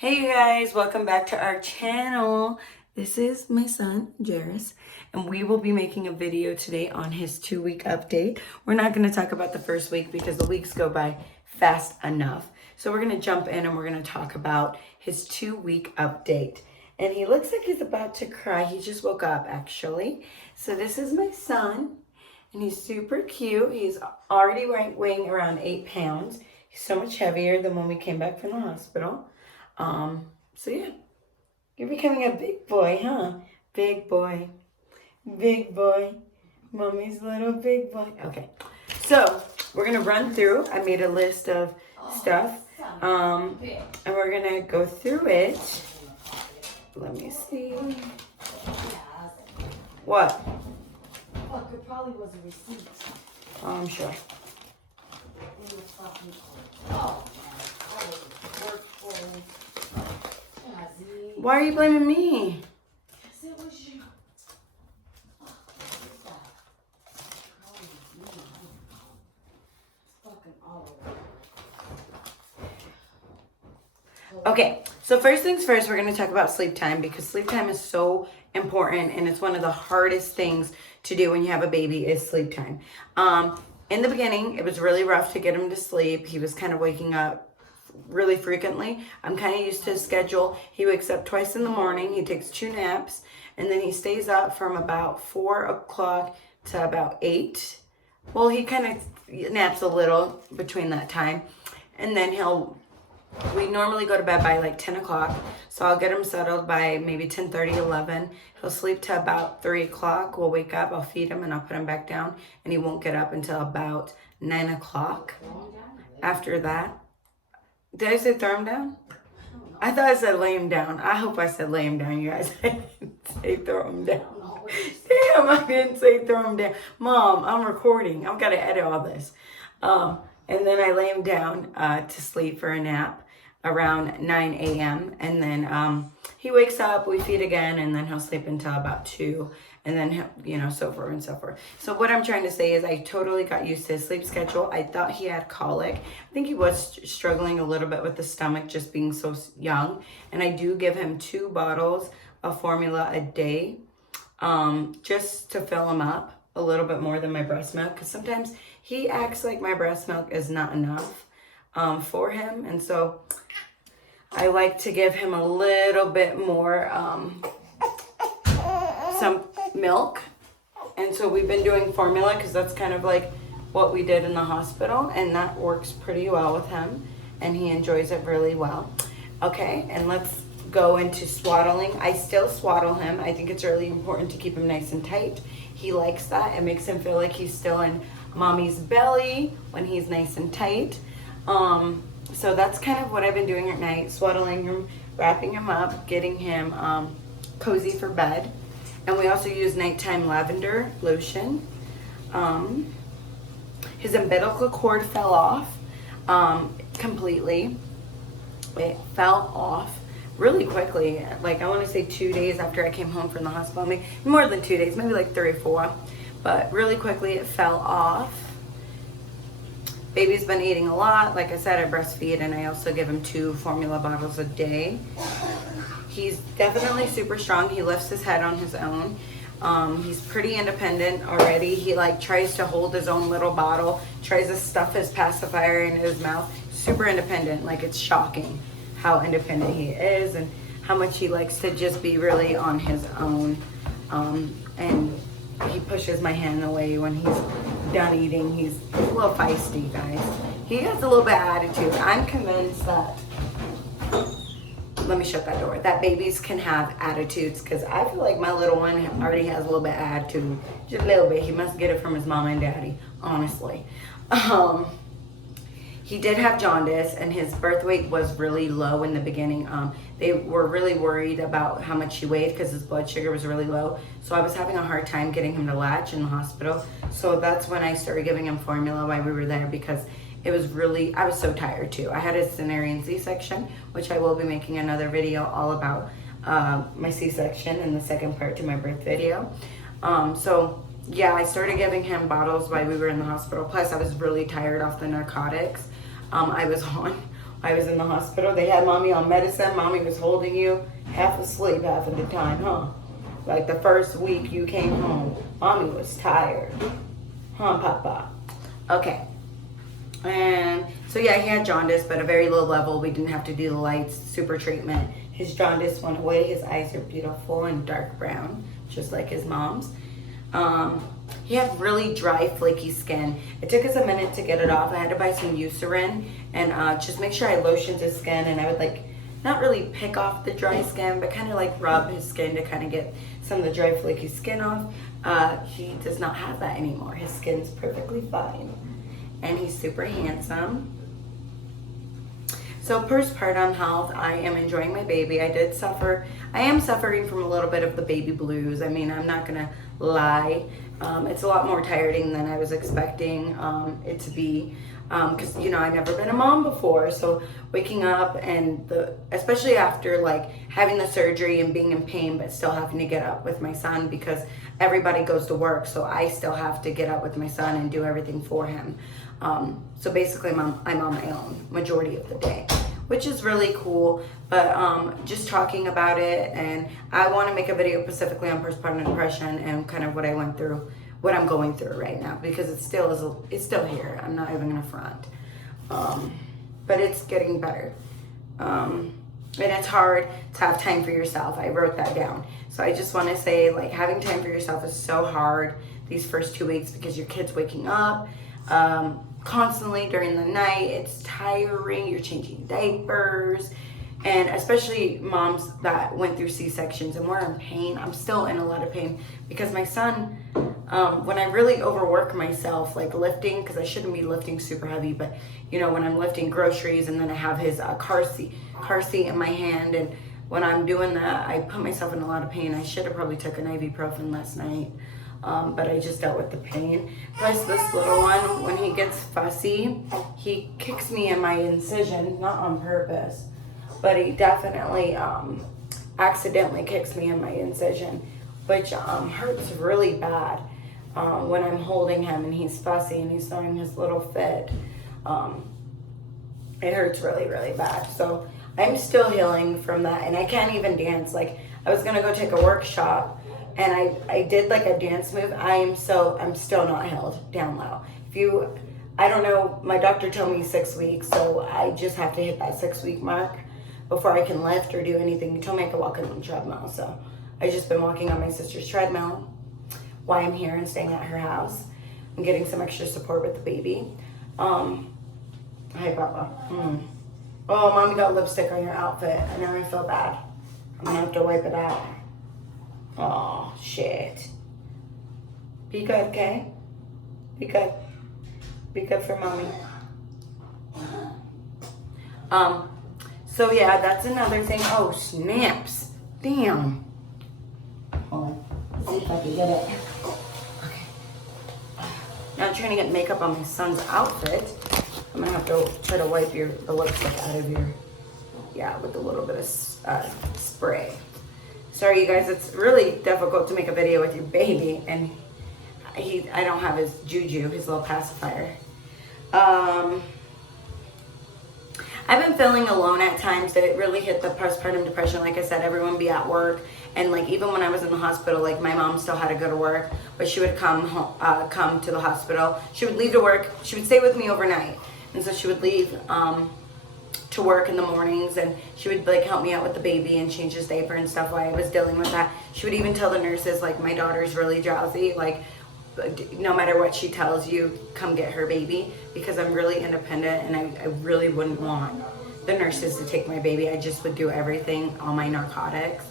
Hey you guys, welcome back to our channel. This is my son, Jairus, and we will be making a video today on his 2-week update. We're not going to talk about the first week because the weeks go by fast enough. So we're going to jump in and we're going to talk about his 2-week update. And he looks like he's about to cry. He just woke up actually. So this is my son, and he's super cute. He's already weighing around 8 pounds. He's so much heavier than when we came back from the hospital. So yeah, you're becoming a big boy, huh? Big boy, mommy's little big boy. Okay, so we're gonna run through. I made a list of stuff, and we're gonna go through it. Let me see. What? Fuck, it probably was a receipt. Oh, I'm sure. Why are you blaming me? Because it was you. Fucking all over. Okay, so first things first, we're going to talk about sleep time because sleep time is so important and it's one of the hardest things to do when you have a baby is sleep time. In the beginning, it was really rough to get him to sleep. He was kind of waking up really frequently. I'm kind of used to his schedule. He wakes up twice in the morning. He takes 2 naps, and then he stays up from about 4 o'clock to about 8. Well, he kind of naps a little between that time, and then we normally go to bed by like 10 o'clock, so I'll get him settled by maybe 10:30, 11. He'll sleep to about 3 o'clock. We'll wake up, I'll feed him, and I'll put him back down, and he won't get up until about 9 o'clock. After that, did I say throw him down? I thought I said lay him down. I hope I said lay him down, you guys. I didn't say throw him down. Damn, I didn't say throw him down. Mom, I'm recording. I've got to edit all this. And then I lay him down to sleep for a nap around 9 a.m. And then he wakes up, we feed again, and then he'll sleep until about 2. And then, so forth and so forth. So what I'm trying to say is I totally got used to his sleep schedule. I thought he had colic. I think he was struggling a little bit with the stomach just being so young. And I do give him 2 bottles of formula a day just to fill him up a little bit more than my breast milk. Because sometimes he acts like my breast milk is not enough for him. And so I like to give him a little bit more some milk, and so we've been doing formula because that's kind of like what we did in the hospital, and that works pretty well with him and he enjoys it really well. Okay, and let's go into swaddling. I still swaddle him. I think it's really important to keep him nice and tight. He likes that. It makes him feel like he's still in mommy's belly when he's nice and tight. So that's kind of what I've been doing at night, swaddling him, wrapping him up, getting him cozy for bed. And we also use nighttime lavender lotion. His umbilical cord fell off completely. It fell off really quickly. Like I want to say 2 days after I came home from the hospital. Maybe more than 2 days, maybe like 3 or 4. But really quickly it fell off. Baby's been eating a lot. Like I said, I breastfeed and I also give him 2 formula bottles a day. He's definitely super strong. He lifts his head on his own. He's pretty independent already. He tries to hold his own little bottle, tries to stuff his pacifier in his mouth. Super independent. Like it's shocking how independent he is and how much he likes to just be really on his own. And he pushes my hand away when he's done eating. He's a little feisty, guys. He has a little bit of attitude. I'm convinced that let me shut that door. That babies can have attitudes because I feel like my little one already has a little bit of attitude. Just a little bit. He must get it from his mama and daddy, honestly. He did have jaundice and his birth weight was really low in the beginning. They were really worried about how much he weighed because his blood sugar was really low. So I was having a hard time getting him to latch in the hospital. So that's when I started giving him formula while we were there because I was so tired too. I had a cesarean C-section, which I will be making another video all about my C-section in the second part to my birth video. So yeah, I started giving him bottles while we were in the hospital. Plus I was really tired off the narcotics. I was on I was in the hospital. They had mommy on medicine. Mommy was holding you, half asleep half of the time, huh? Like the first week you came home, mommy was tired. Huh, Papa? Okay. And so yeah, he had jaundice, but a very low level. We didn't have to do the lights, super treatment. His jaundice went away. His eyes are beautiful and dark brown, just like his mom's. He had really dry, flaky skin. It took us a minute to get it off. I had to buy some Eucerin and just make sure I lotioned his skin, and I would like not really pick off the dry skin, but kind of like rub his skin to kind of get some of the dry, flaky skin off. He does not have that anymore. His skin's perfectly fine, and he's super handsome. So postpartum health, I am enjoying my baby. I am suffering from a little bit of the baby blues. I mean, I'm not gonna lie. It's a lot more tiring than I was expecting it to be. Because I've never been a mom before, so waking up and especially after like having the surgery and being in pain, but still having to get up with my son because everybody goes to work, so I still have to get up with my son and do everything for him. So basically, I'm on my own majority of the day, which is really cool. But just talking about it, and I want to make a video specifically on postpartum depression and kind of what I went through. What I'm going through right now, because it's still here. I'm not even gonna front, but it's getting better, and it's hard to have time for yourself. I wrote that down, so I just want to say, like, having time for yourself is so hard these first 2 weeks because your kid's waking up constantly during the night. It's tiring. You're changing diapers. And especially moms that went through C-sections and were in pain. I'm still in a lot of pain because my son, when I really overwork myself, like lifting, because I shouldn't be lifting super heavy, but when I'm lifting groceries and then I have his car seat in my hand, and when I'm doing that, I put myself in a lot of pain. I should have probably took an ibuprofen last night, but I just dealt with the pain. Plus this little one, when he gets fussy, he kicks me in my incision, not on purpose. But he definitely accidentally kicks me in my incision, which hurts really bad when I'm holding him and he's fussy and he's throwing his little fit. It hurts really, really bad. So I'm still healing from that, and I can't even dance. Like, I was gonna go take a workshop, and I did like a dance move. I'm still not held down low. I don't know, my doctor told me 6 weeks, so I just have to hit that 6-week mark before I can lift or do anything. He told me I could walk on the treadmill, so I just been walking on my sister's treadmill while I'm here and staying at her house. I'm getting some extra support with the baby. Hi, Papa. Oh, Mommy got lipstick on your outfit. I know, I feel bad. I'm gonna have to wipe it out. Oh, shit. Be good, okay? Be good. Be good for Mommy. So yeah, that's another thing. Oh, snaps. Damn. Hold on. See if I can get it. Okay. Now I'm trying to get makeup on my son's outfit. I'm gonna have to try to wipe the lipstick out of with a little bit of spray. Sorry, you guys, it's really difficult to make a video with your baby, and I don't have his juju, his little pacifier. I've been feeling alone at times. That it really hit the postpartum depression. Like I said, everyone be at work, and like even when I was in the hospital, like my mom still had to go to work, but she would come to the hospital. She would leave to work. She would stay with me overnight, and so she would leave to work in the mornings, and she would like help me out with the baby and change his diaper and stuff while I was dealing with that. She would even tell the nurses, like, my daughter's really drowsy, like, no matter what she tells you, come get her baby, because I'm really independent, and I really wouldn't want the nurses to take my baby. I just would do everything, all my narcotics.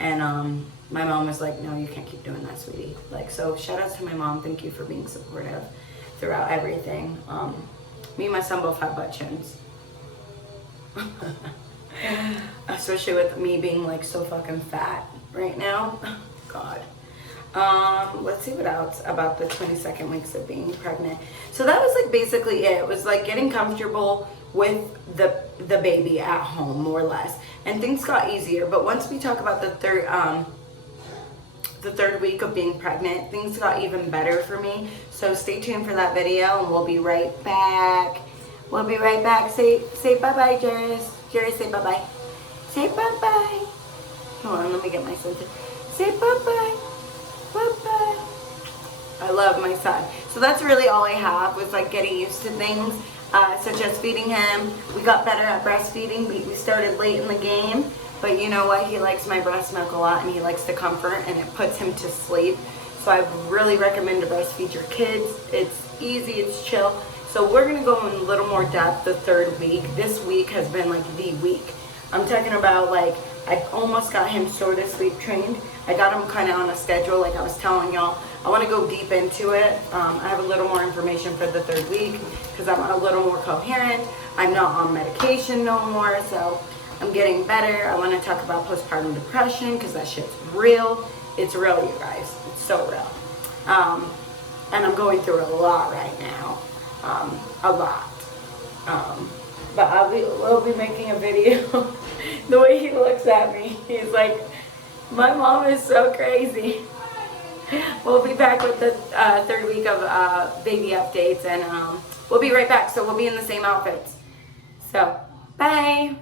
And my mom was like, no, you can't keep doing that, sweetie. Like, so shout out to my mom. Thank you for being supportive throughout everything. Me and my son both have butt chins. Especially with me being like so fucking fat right now. God. Let's see what else about the 22nd weeks of being pregnant. So that was like basically it. It was like getting comfortable with the baby at home, more or less. And things got easier. But once we talk about the third week of being pregnant, things got even better for me. So stay tuned for that video, and we'll be right back. We'll be right back. Say bye-bye, Jairus. Jairus, say bye-bye. Say bye-bye. Hold on, let me get my sentence. Say bye-bye. Bye-bye. I love my son. So that's really all I have was like getting used to things, such as feeding him. We got better at breastfeeding. We started late in the game, but you know what? He likes my breast milk a lot and he likes the comfort and it puts him to sleep. So I really recommend to breastfeed your kids. It's easy, it's chill. So we're gonna go in a little more depth the third week. This week has been like the week. I'm talking about like, I almost got him sort of sleep trained. I got him kind of on a schedule like I was telling y'all. I want to go deep into it. I have a little more information for the third week because I'm a little more coherent. I'm not on medication no more, so I'm getting better. I want to talk about postpartum depression because that shit's real. It's real, you guys. It's so real. And I'm going through a lot right now. A lot. But we'll be making a video. The way he looks at me, he's like, my mom is so crazy. We'll be back with the third week of baby updates, and we'll be right back. So we'll be in the same outfits. So, bye.